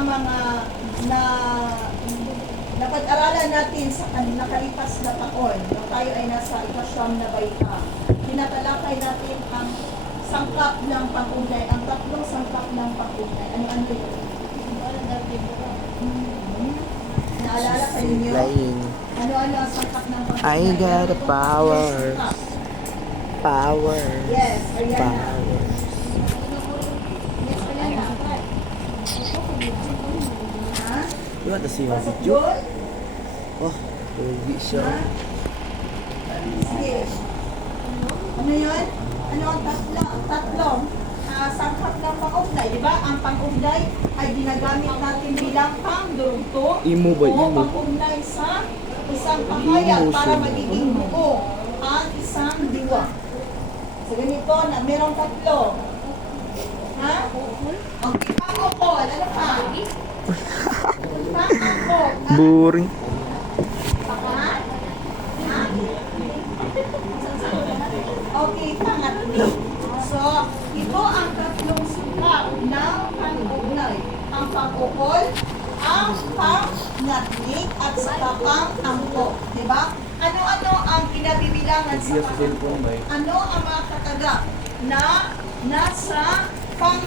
ang mga na napag-aralan natin sa nakalipas na taon nung tayo ay nasa ikasyam na baita. Tinatalakay natin ang sangkap ng pag-ugnay, ang tatlong sangkap ng pag-ugnay. Ano-ano yun? Naalala sa inyo? Ano-ano ang sangkap ng pag-ugnay? I got a power. Power. Yes, ayan na. Power. Yes, ayan na. Ha? You want to see my Pasok video? yun? Oh, pogi siya. Ha? Sige. Ano yun? Ano ang tatlong sangkap ng pang-ugnay? Diba? Ang pang-ugnay ay ginagamit natin bilang pang-durugtong Imo ba? o Imo. pang-ugnay sa isang pahayag Imo para siya. magiging buo ang isang diwa. So ganito na merong tatlo. Ha? Okay, pang-ukol. Ano pa? Pang-ukol. Boring. Okay, pangatlo. So, ito ang tatlong sangkap ng pang-ugnay. Ang pang-ukol, ang pang-ngatnik, at saka pang-angkop. Diba? Ano-ano ang kinabibilangan sa pang-angkop? Ano ang mga kataga na nasa pang